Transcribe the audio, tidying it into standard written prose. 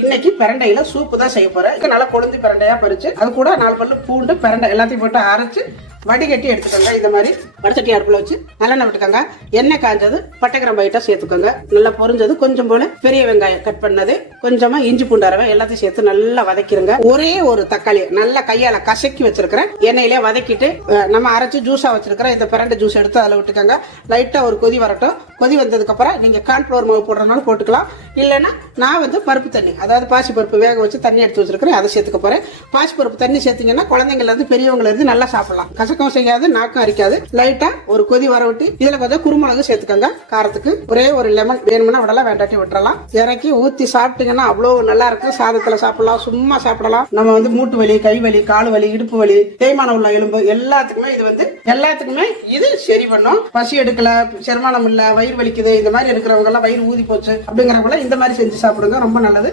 இன்னைக்கு பிரண்டையில சூப்பு தான் செய்ய போறேன். நல்லா கொழுந்து பிரண்டையா பறிச்சு அது கூட 4 பல்லு பூண்டு பிரண்டை எல்லாத்தையும் போட்டு அரைச்சு வடிகட்டி எடுத்துக்கோங்க. இந்த மாதிரி வடச்சட்டி அடுப்புல வச்சு நல்லெண்ணெய் விட்டுக்கோங்க. எண்ணெய் காஞ்சது பட்டை கிராம்பு ஐட்டம் சேர்த்துக்கோங்க. நல்லா பொரிஞ்சது கொஞ்சம் போல பெரிய வெங்காயம் கட் பண்ணது, கொஞ்சமா இஞ்சி பூண்டு அரவை எல்லாத்தையும் சேர்த்து நல்லா வதக்கிடுங்க. ஒரே ஒரு தக்காளி நல்லா கையால கசக்கி வச்சிருக்கிறேன். எண்ணெயிலே வதக்கிட்டு நம்ம அரைச்சு ஜூஸா வச்சிருக்கிற இந்த பிரண்டை ஜூஸ் எடுத்து அதில் விட்டுக்கோங்க. லைட்டா ஒரு கொதி வரட்டும். கொதி வந்ததுக்கு அப்புறம் நீங்க கார்ன்ஃபிளவர் மாவு போடுறதுனாலும் போட்டுக்கலாம். இல்லைன்னா நான் பருப்பு தண்ணி, அதாவது பாசி பருப்பு வேக வச்சு தண்ணி எடுத்து வச்சிருக்கிறேன், அதை சேர்த்துக்க போறேன். பாசி பருப்பு தண்ணி சேர்த்தீங்கன்னா குழந்தைங்கள்ல இருந்து பெரியவங்கள இருந்து நல்லா சாப்பிடலாம். கசக்கம் செய்யாது, நாக்கம் அரிக்காது. லைட்டா ஒரு கொதி வர விட்டு இதுல கொஞ்சம் குருமிளகு சேர்த்துக்கோங்க. காரத்துக்கு ஒரே ஒரு லெமன் வேணும்னா விடலாம், வேண்டாட்டி விட்டுறலாம். இறக்கி ஊத்தி சாப்பிட்டீங்கன்னா அவ்வளவு நல்லா இருக்கும். சாதத்துல சாப்பிடலாம், சும்மா சாப்பிடலாம். நம்ம மூட்டு வலி, கை வலி, கால் வலி, இடுப்பு வலி, தேய்மானம் உள்ள எலும்பு எல்லாத்துக்குமே இது சரி பண்ணும். பசி எடுக்கல, செரிமானம் இல்ல, வயிறு வலிக்குது, இந்த மாதிரி இருக்கிறவங்க எல்லாம் வயிறு ஊதி போச்சு அப்படிங்கிறவங்கள இந்த மாதிரி செஞ்சு சாப்பிடுங்க. ரொம்ப நல்லது.